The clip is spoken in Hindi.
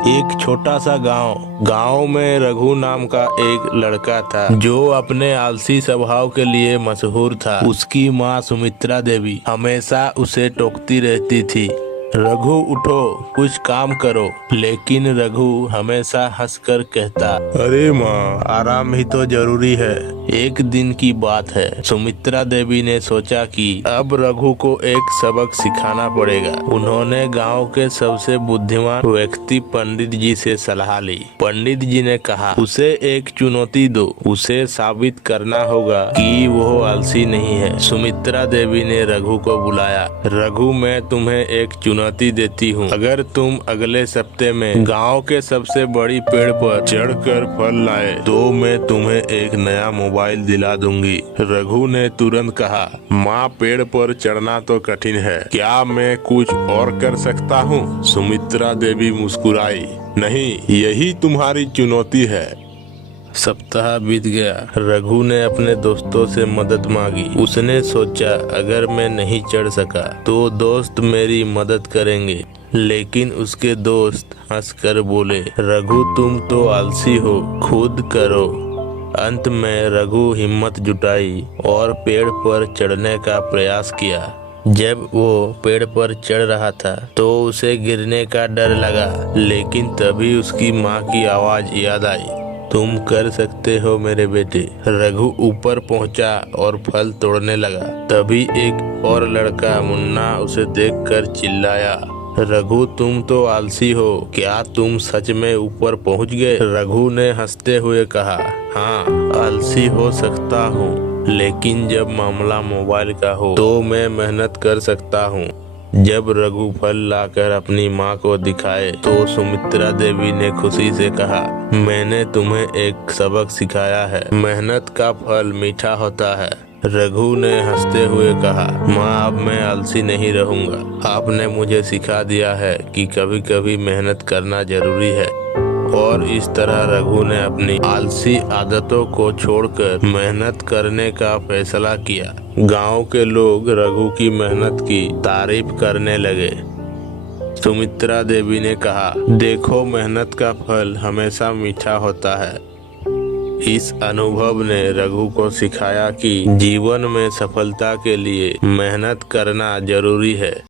एक छोटा सा गांव में रघु नाम का एक लड़का था जो अपने आलसी स्वभाव के लिए मशहूर था। उसकी माँ सुमित्रा देवी हमेशा उसे टोकती रहती थी, रघु उठो कुछ काम करो। लेकिन रघु हमेशा हंसकर कहता, अरे माँ, आराम ही तो जरूरी है। एक दिन की बात है, सुमित्रा देवी ने सोचा कि अब रघु को एक सबक सिखाना पड़ेगा। उन्होंने गांव के सबसे बुद्धिमान व्यक्ति पंडित जी से सलाह ली। पंडित जी ने कहा, उसे एक चुनौती दो, उसे साबित करना होगा कि वो आलसी नहीं है। सुमित्रा देवी ने रघु को बुलाया। रघु, मैं तुम्हें एक चुनौती देती हूँ। अगर तुम अगले सप्ते में गांव के सबसे बड़ी पेड़ पर चढ़कर फल लाए तो मैं तुम्हें एक नया मोबाइल दिला दूंगी। रघु ने तुरंत कहा, माँ, पेड़ पर चढ़ना तो कठिन है, क्या मैं कुछ और कर सकता हूँ? सुमित्रा देवी मुस्कुराई, नहीं, यही तुम्हारी चुनौती है। सप्ताह बीत गया। रघु ने अपने दोस्तों से मदद मांगी। उसने सोचा, अगर मैं नहीं चढ़ सका तो दोस्त मेरी मदद करेंगे। लेकिन उसके दोस्त हंसकर बोले, रघु, तुम तो आलसी हो, खुद करो। अंत में रघु हिम्मत जुटाई और पेड़ पर चढ़ने का प्रयास किया। जब वो पेड़ पर चढ़ रहा था तो उसे गिरने का डर लगा, लेकिन तभी उसकी माँ की आवाज याद आई, तुम कर सकते हो मेरे बेटे। रघु ऊपर पहुंचा और फल तोड़ने लगा। तभी एक और लड़का मुन्ना उसे देखकर चिल्लाया, रघु, तुम तो आलसी हो, क्या तुम सच में ऊपर पहुंच गए? रघु ने हंसते हुए कहा, हाँ, आलसी हो सकता हूँ, लेकिन जब मामला मोबाइल का हो तो मैं मेहनत कर सकता हूँ। जब रघु फल लाकर अपनी माँ को दिखाए तो सुमित्रा देवी ने खुशी से कहा, मैंने तुम्हें एक सबक सिखाया है, मेहनत का फल मीठा होता है। रघु ने हंसते हुए कहा, माँ, अब मैं आलसी नहीं रहूंगा। आपने मुझे सिखा दिया है कि कभी कभी मेहनत करना जरूरी है। और इस तरह रघु ने अपनी आलसी आदतों को छोड़कर मेहनत करने का फैसला किया। गांव के लोग रघु की मेहनत की तारीफ करने लगे। सुमित्रा देवी ने कहा, देखो, मेहनत का फल हमेशा मीठा होता है। इस अनुभव ने रघु को सिखाया कि जीवन में सफलता के लिए मेहनत करना जरूरी है।